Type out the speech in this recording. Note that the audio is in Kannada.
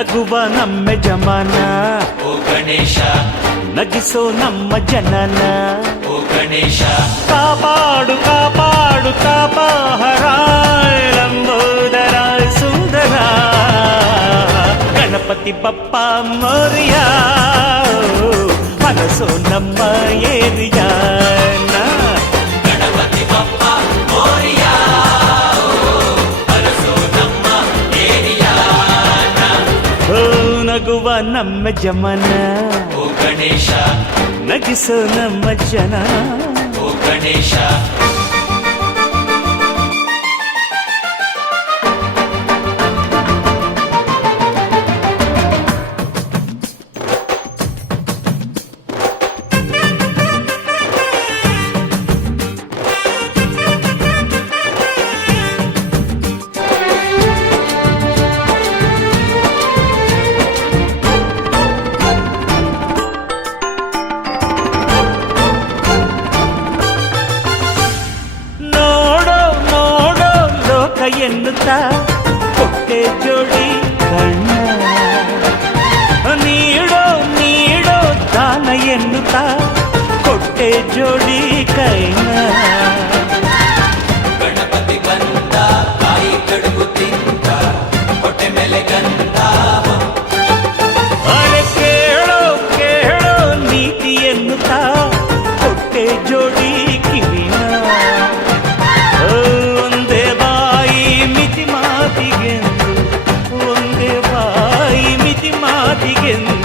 ನಗುವ ನಮ್ಮ ಜಮಾನ ಓ ಗಣೇಶ ನಗಿಸೋ ನಮ್ಮ ಜನನ ಓ ಗಣೇಶ ಕಾಪಾಡು ಕಾಪಾಡು ತಾಪಹರ ಲಂಬೋದರ ಸುಂದರ ಗಣಪತಿ ಬಪ್ಪ ಮೋರಿಯ ಮನಸ್ಸು ನಮ್ಮ ಏರಿಯಾನ ಗಣಪತಿ ಬಪ್ಪ ಮೋರಿಯ ಅರಸೋ ನಮ್ಮ ಏರಿಯಾನ ಓ ನಗುವ ನಮ್ಮ ಜಮನ ಓ ಗಣೇಶ ನಗಿಸೋ ನಮ್ಮ ಜನ ಓ ಗಣೇಶ ಎನ್ನುತ್ತಾ ಕೊಟ್ಟೆ ಜೋಡಿ ಕಣ್ಣ ನೀಡೋ ನೀಡೋ ದಾನ ಎನ್ನುತ್ತಾ ಕೊಟ್ಟೆ ಜೋಡಿ ಕೈನ ಗಣಪತಿ ಬಂದ ಕಾಯಿ ಕಡುಬು ತಿಂದ ಹೊಟ್ಟೆ ಮೇಲೆ ಗಂಧ ಅರೆ ಕೇಳೋ ಕೇಳೋ ನೀತಿ ಎನ್ನುತ್ತಾ ಕೊಟ್ಟೆ ಜೋಡಿ ಕಿವಿನ ಒಂದೇ ಬಾಯಿ ಮಿತಿ ಮಾತಿಗೆಂದು